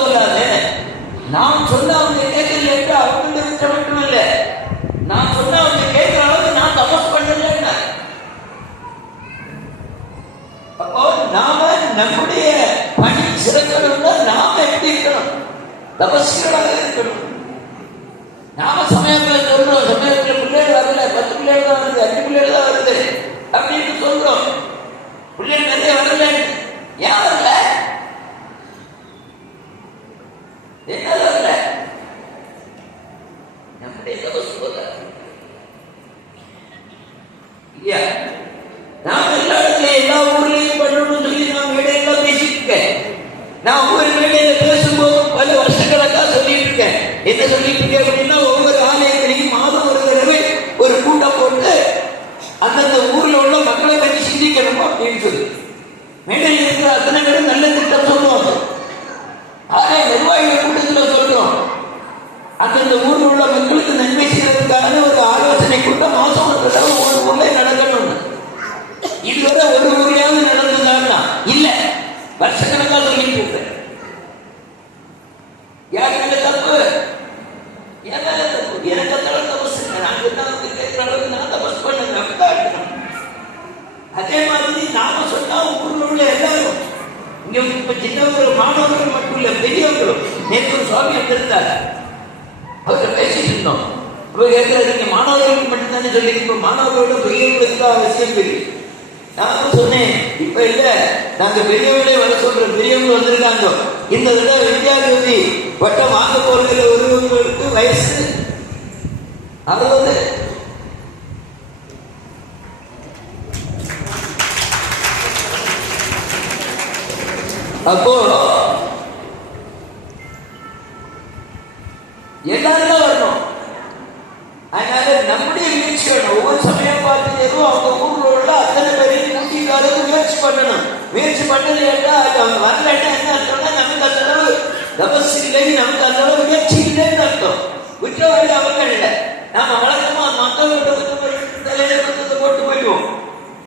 சொல்லாது. நான் சொன்ன அவங்க கேட்கல என்று அவங்க விட்ட மட்டும் இல்ல, நான் சொன்ன அவங்க கேட்கிற அளவுக்கு நான் தபஸ் பண்ணல. அப்போ நாம நம்முடைய பணி சிறக்கணும்னா நாம எப்படி இருக்கணும்? தபஸ்களாக இருக்கணும். நாம சமயங்களை சொல்றோம், சமயத்துல பிள்ளைகள் வரல, 10 பிள்ளைகள் தான் வருது, 5 பிள்ளைகள் தான் வருது அப்படின்னு சொல்றோம். பிள்ளைகள் நிறைய வரல, ஏன் வரல? என்ன வரல? நம்முடைய தபஸ் போல இல்லையா? நாம எல்லா இடத்துலயும் எல்லா ஊர்லயும் பண்ணணும்னு சொல்லி நான் மேடையெல்லாம் பேசிட்டு இருக்கேன். நான் ஒவ்வொரு மேடையில பேசும்போது பல வருஷக்கணக்காக சொல்லிட்டு இருக்கேன். என்ன சொல்லிட்டு இருக்கேன் அப்படின்னா, ஒவ்வொரு ஆலயத்திலையும் மாதம் ஒரு தடவை ஒரு கூட்டம் போட்டு அந்தந்த ஊர்ல உள்ள மக்களை பற்றி சிந்திக்கணும் அப்படின்னு சொல்லி மேடையில் இருக்கிற அத்தனை பேரும் நல்ல திட்டம் சொல்லுவாங்க. ஆலய நிர்வாகிகள் கூட்டத்தில் சொல்றோம், அந்தந்த ஊரில் உள்ள மக்களுக்கு நன்மை செய்வதற்கான ஒரு ஆலோசனை கூட்டம் மாசம் ஒரு தடவை ஒரு ஊர்ல நடக்கணும். இதுவரை ஒரு ஊரையாவது நடந்ததுன்னா இல்ல, வருஷக்கணக்காக சொல்லிட்டு இருக்கேன். யார் மேல தப்பு? என் மேல தப்பு. எனக்கு அந்த அளவு தபஸ் இல்லை. நான் சொன்னவங்க கேட்கிற அளவுக்கு நான் தபஸ் பண்ண. அதே மாதிரி நாம சொன்னா ஊரில் உள்ள எல்லாரும் இங்க இப்ப சின்னவர்கள் மாணவர்கள் மட்டும் இல்ல, பெரியவர்களும். நேற்று ஒரு சுவாமி வந்திருந்தார், அவர்கிட்ட பேசிட்டு இருந்தோம். அப்ப கேட்கிறாரு, நீங்க மாணவர்களுக்கு மட்டும்தானே சொல்லி, இப்ப மாணவர்களோட பெரியவர்களுக்கு தான் அவசியம் தெரியும். நான் சொன்னேன், இப்ப இல்ல, நாங்க பெரியவர்களே வர சொல்றோம், பெரியவங்க வந்திருக்காங்க. இந்த தடவை வித்யாஜோதி பட்டம் வாங்க போறதுல ஒருவங்களுக்கு வயசு 60. அப்போ எல்லாரும் தான் வரணும். அதனால நம்முடைய முயற்சி வேணும். ஒவ்வொரு சமயம் பார்த்து எதுவும் அவங்க ஊர்ல உள்ள அத்தனை பேரையும் கூட்டிக்காரது முயற்சி பண்ணணும். முயற்சி பண்ணது கேட்டா அவங்க வரலன்னா என்ன அர்த்தம்னா, நமக்கு அந்த அளவு தபஸ் இல்லை, நமக்கு அந்த அளவு முயற்சி இல்லைன்னு அர்த்தம். குற்றவாளி அவங்க இல்லை. நாம வழக்கமா மற்றவர்களோட தலையில போட்டு போயிடுவோம்.